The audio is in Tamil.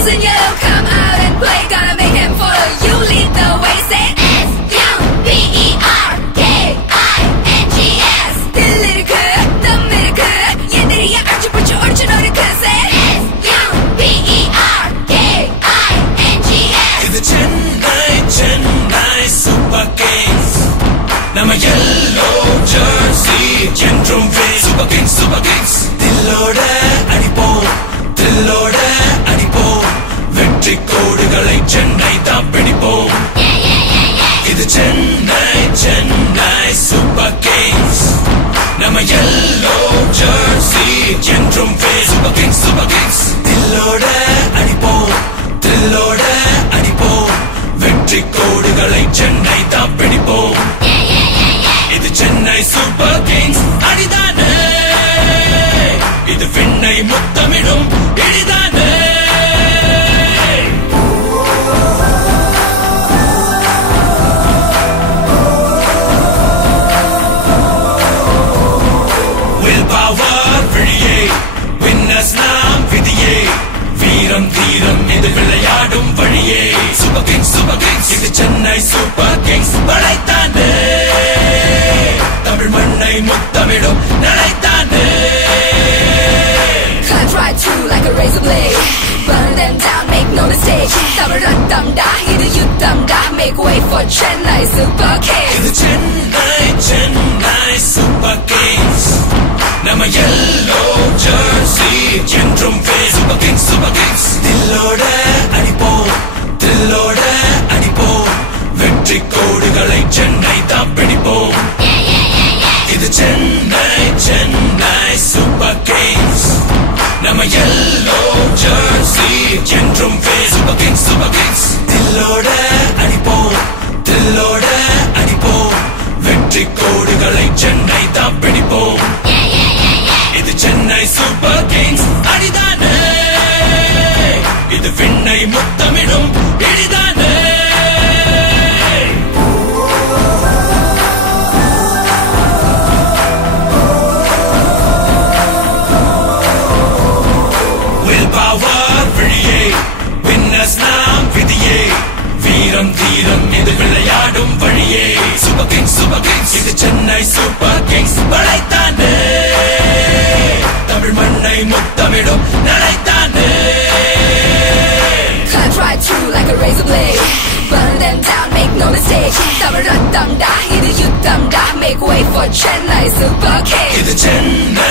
reason you come out and play, gotta make him follow you, lead the way. Say S-U-B-E-R-K-I-N-G-S. The lyrical, the miracle, 얘들이 archiputch original. Say S-U-B-E-R-K-I-N-G-S. இது சென்னை Super Kings. நம்ம yellow jersey என்றும் Super Kings, Super Kings. தில்லோட அடிப்போம், தில்லோட அடிப்போம், வெற்றி கோடுகளை சென்னை தான் பிடிப்போம். இது சென்னை Super Kings. நம்ம yellow jersey என்றும் Super Kings, Super Kings. தில்லோட அடிப்போம், தில்லோட அடிப்போம், வெற்றி கோடுகளை சென்னை தான் பிடிப்போம். இது சென்னை Super Kings அடிதானே, இது விண்ணை முத்தமிடும் இடிதானே. Will power விழியே, winners நாம் விதியே, வீரம் தீரம் இது விளையாடும் வழியே. Super Kings, Super Kings. இது சென்னை Super Kings படைத்தானே, தமிழ் மண்ணை முத்தமிடும் நடைத்தானே. Cut right through like a razor blade, burn them down, make no mistake. Tamil ரத்தம்டா, இது யுத்தம்டா, make way for Chennai Super Kings. இது சென்னை Super Kings. நம்ம yellow jersey என்றும் Super Kings, Super Kings. தில்லோட அடிப்போம், தில்லோட அடிப்போம், வெற்றி கோடுகளை சென்னை தான் பிடிப்போம். இது சென்னை Super Kings. நம்ம yellow jersey என்றும் Super Kings, Super Kings. தில்லோட அடிப்போம், தில்லோட அடிப்போம், வெற்றி கோடுகளை சென்னை தான் பிடிப்போம். இது சென்னை Super Kings அடிதானே, இது விண்ணை முத்தமிடும் இடிதானே. Will power விழியே, winners நாம் விதியே, வீரம் தீரம் இது விளையாடும் வழியே. Super Kings, Super Kings. இது சென்னை Super Kings படைத்தானே, தமிழ் மண்ணை முத்தமிடும் நடைத்தானே. Cut right through like a razor blade, burn them down, make no mistake. Tamil ரத்தம்டா, இது யுத்தம்டா, make way for Chennai Super Kings. இது சென்னை